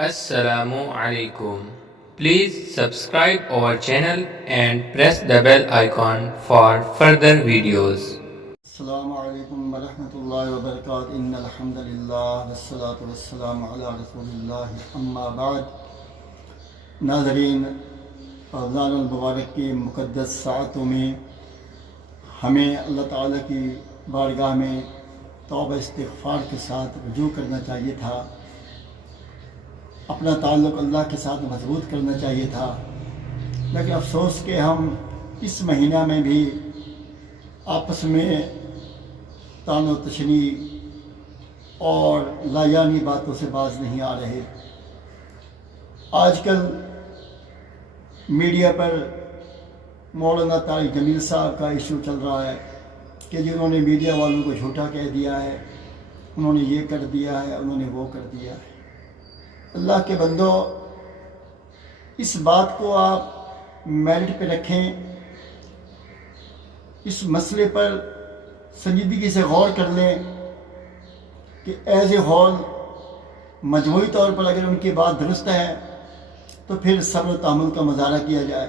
Assalamu alaikum. Please subscribe our channel and press the bell icon for further videos. السلام علیکم ورحمۃ اللہ وبرکاتہ ان الحمد للہ والصلاۃ والسلام علی رسول اللہ اما بعد. ناظرین، رمضان المبارک کی مقدس ساعتوں میں ہمیں اللہ تعالیٰ کی بارگاہ میں توبہ استغفار کے ساتھ رجوع کرنا چاہیے تھا، اپنا تعلق اللہ کے ساتھ مضبوط کرنا چاہیے تھا. لیکن افسوس کہ ہم اس مہینہ میں بھی آپس میں تان و تشنی اور لایانی باتوں سے باز نہیں آ رہے. آج کل میڈیا پر مولانا طارق جمیل صاحب کا ایشو چل رہا ہے کہ جنہوں نے میڈیا والوں کو جھوٹا کہہ دیا ہے، انہوں نے یہ کر دیا ہے، انہوں نے وہ کر دیا ہے. اللہ کے بندو، اس بات کو آپ میرٹ پہ رکھیں، اس مسئلے پر سنجیدگی سے غور کر لیں کہ ایز اے ہول مجموعی طور پر اگر ان کی بات درست ہے تو پھر صبر و تحمل کا مظاہرہ کیا جائے.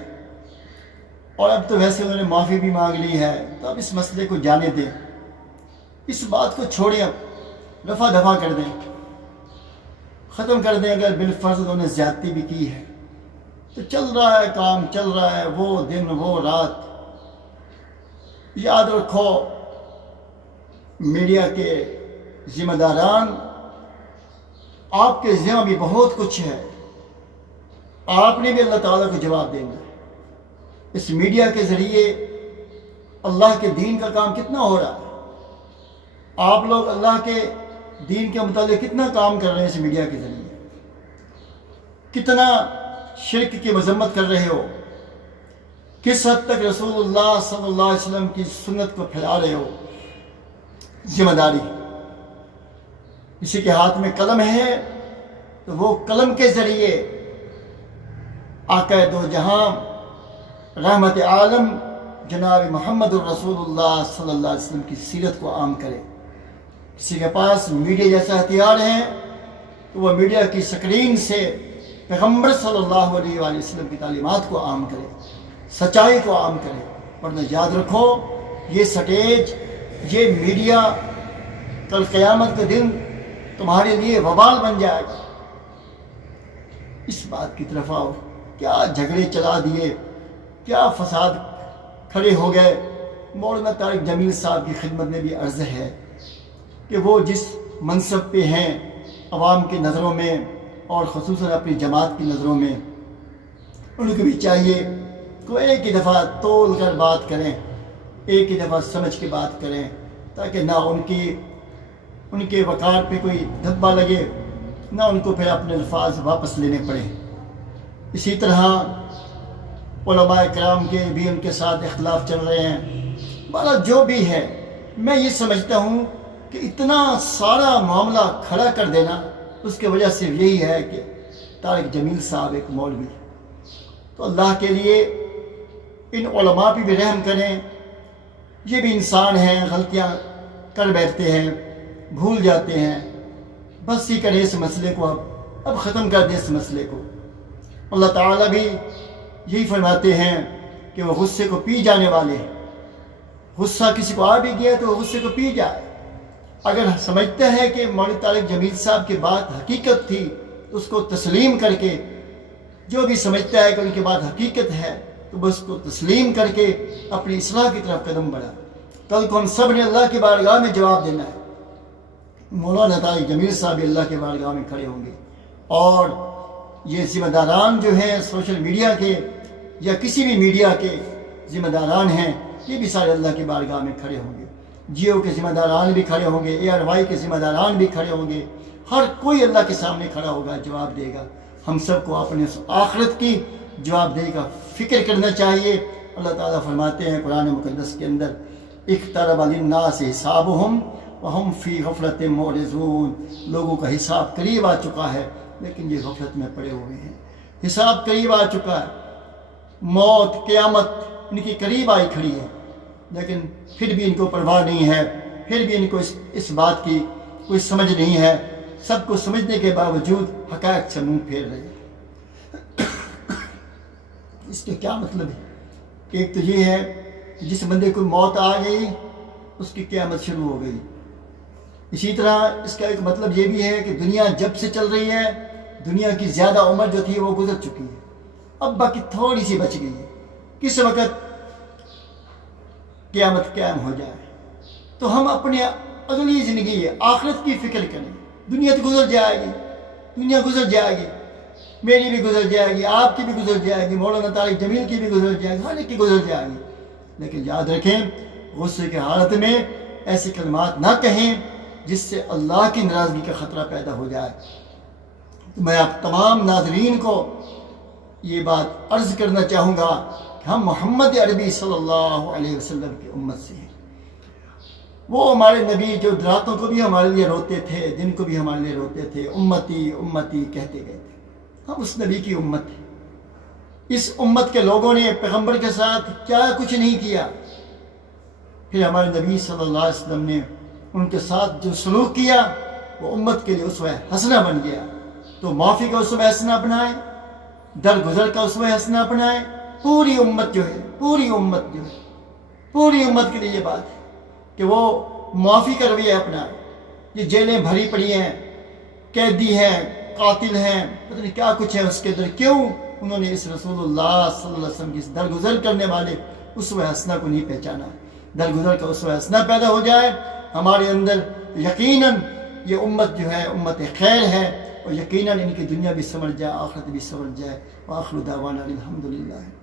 اور اب تو ویسے انہوں نے معافی بھی مانگ لی ہے، تو اب اس مسئلے کو جانے دیں، اس بات کو چھوڑیں، اب رفع دفع کر دیں، ختم کر دیں. اگر بالفرض انہوں نے زیادتی بھی کی ہے تو چل رہا ہے کام، چل رہا ہے، وہ دن وہ رات. یاد رکھو، میڈیا کے ذمہ داران، آپ کے ذمہ بھی بہت کچھ ہے، آپ نے بھی اللہ تعالیٰ کو جواب دینا ہے. اس میڈیا کے ذریعے اللہ کے دین کا کام کتنا ہو رہا ہے، آپ لوگ اللہ کے دین کے متعلق کتنا کام کر رہے ہیں. اس میڈیا کے ذریعے کتنا شرک کی مذمت کر رہے ہو، کس حد تک رسول اللہ صلی اللہ علیہ وسلم کی سنت کو پھیلا رہے ہو. ذمہ داری، کسی کے ہاتھ میں قلم ہے تو وہ قلم کے ذریعے آقا دو جہاں رحمت عالم جناب محمد الرسول اللہ صلی اللہ علیہ وسلم کی سیرت کو عام کرے. کسی کے پاس میڈیا جیسا ہتھیار ہے تو وہ میڈیا کی سکرین سے پیغمبر صلی اللہ علیہ وآلہ وسلم کی تعلیمات کو عام کرے، سچائی کو عام کرے. ورنہ یاد رکھو، یہ سٹیج، یہ میڈیا کل قیامت کے دن تمہارے لیے وبال بن جائے گا. اس بات کی طرف آؤ. کیا جھگڑے چلا دیے، کیا فساد کھڑے ہو گئے. مولانا طارق جمیل صاحب کی خدمت میں بھی عرض ہے کہ وہ جس منصب پہ ہیں عوام کی نظروں میں اور خصوصاً اپنی جماعت کی نظروں میں، ان کو بھی چاہیے کہ ایک ہی دفعہ تول کر بات کریں، ایک ہی دفعہ سمجھ کے بات کریں، تاکہ نہ ان کے وقار پہ کوئی دھبا لگے، نہ ان کو پھر اپنے الفاظ واپس لینے پڑے. اسی طرح علماء کرام کے بھی ان کے ساتھ اختلاف چل رہے ہیں. بہرحال جو بھی ہے، میں یہ سمجھتا ہوں کہ اتنا سارا معاملہ کھڑا کر دینا، اس کی وجہ سے یہی ہے کہ طارق جمیل صاحب ایک مولوی. تو اللہ کے لیے ان علماء پہ بھی رحم کریں. یہ بھی انسان ہیں، غلطیاں کر بیٹھتے ہیں، بھول جاتے ہیں. بس ہی کریں اس مسئلے کو، اب ختم کر دیں اس مسئلے کو. اللہ تعالیٰ بھی یہی فرماتے ہیں کہ وہ غصے کو پی جانے والے ہیں. غصہ کسی کو آ بھی گیا تو وہ غصے کو پی جائے. اگر سمجھتا ہے کہ مولانا طارق جمیل صاحب کی بات حقیقت تھی، اس کو تسلیم کر کے، جو بھی سمجھتا ہے کہ ان کی بات حقیقت ہے تو بس کو تسلیم کر کے اپنی اصلاح کی طرف قدم بڑھا. کل کو ہم سب نے اللہ کی بارگاہ میں جواب دینا ہے. مولانا طارق جمیل صاحب بھی اللہ کے بارگاہ میں کھڑے ہوں گے، اور یہ ذمہ داران جو ہیں سوشل میڈیا کے یا کسی بھی میڈیا کے ذمہ داران ہیں، یہ بھی سارے اللہ کی بارگاہ میں کھڑے ہوں گے. جیو کے ذمہ داران بھی کھڑے ہوں گے، ARY کے ذمہ داران بھی کھڑے ہوں گے. ہر کوئی اللہ کے سامنے کھڑا ہوگا، جواب دے گا. ہم سب کو اپنے آخرت کی جواب دے گا فکر کرنا چاہیے. اللہ تعالیٰ فرماتے ہیں قرآن مقدس کے اندر، اقترب للناس حسابهم وهم فی غفلۃ معرضون. لوگوں کا حساب قریب آ چکا ہے لیکن یہ غفلت میں پڑے ہوئے ہیں. حساب قریب آ چکا ہے، موت قیامت ان کی قریب آئی کھڑی ہے، لیکن پھر بھی ان کو پرواہ نہیں ہے، پھر بھی ان کو اس بات کی کوئی سمجھ نہیں ہے. سب کو سمجھنے کے باوجود حقائق سے منہ پھیر رہے ہیں۔ اس کے کیا مطلب ہے؟ ایک تو یہ ہے کہ جس بندے کو موت آ گئی اس کی قیامت شروع ہو گئی۔ اسی طرح اس کا ایک مطلب یہ بھی ہے کہ دنیا جب سے چل رہی ہے، دنیا کی زیادہ عمر جو تھی وہ گزر چکی ہے، اب باقی تھوڑی سی بچ گئی ہے، کس وقت قیامت قائم ہو جائے تو ہم اپنے اگلی زندگی آخرت کی فکر کریں۔ دنیا تو گزر جائے گی، دنیا گزر جائے گی، میری بھی گزر جائے گی، آپ کی بھی گزر جائے گی، مولانا طارق جمیل کی بھی گزر جائے گی، ہر ایک کی گزر جائے گی، لیکن یاد رکھیں غصے کی حالت میں ایسی کلمات نہ کہیں جس سے اللہ کی ناراضگی کا خطرہ پیدا ہو جائے۔ تو میں آپ تمام ناظرین کو یہ بات عرض کرنا چاہوں گا کہ ہم محمد عربی صلی اللہ علیہ وسلم کی امت سے ہیں۔ وہ ہمارے نبی جو راتوں کو بھی ہمارے لیے روتے تھے، دن کو بھی ہمارے لیے روتے تھے، امتی امتی کہتے گئے تھے۔ ہم اس نبی کی امت ہیں۔ اس امت کے لوگوں نے پیغمبر کے ساتھ کیا کچھ نہیں کیا، پھر ہمارے نبی صلی اللہ علیہ وسلم نے ان کے ساتھ جو سلوک کیا وہ امت کے لیے اسوہ حسنہ بن گیا۔ تو معافی کا اسوہ حسنہ اپنائیں، درگزر کا اسوہ حسنہ اپنائیں۔ پوری امت جو ہے، پوری امت کے لیے یہ بات ہے کہ وہ معافی کا رویہ اپنائیں۔ یہ جیلیں بھری پڑی ہیں، قیدی ہیں، قاتل ہیں، پتہ نہیں کیا کچھ ہے اس کے اندر، کیوں انہوں نے اس رسول اللہ صلی اللہ علیہ وسلم کی درگزر کرنے والے اسوہ حسنہ کو نہیں پہچانا۔ درگزر کا اسوہ حسنہ پیدا ہو جائے ہمارے اندر، یقیناً یہ امت جو ہے امت خیر ہے، اور یقیناً ان کی دنیا بھی سمجھ جائے، آخرت بھی سمجھ جائے۔ وآخر دعوانا الحمدللہ۔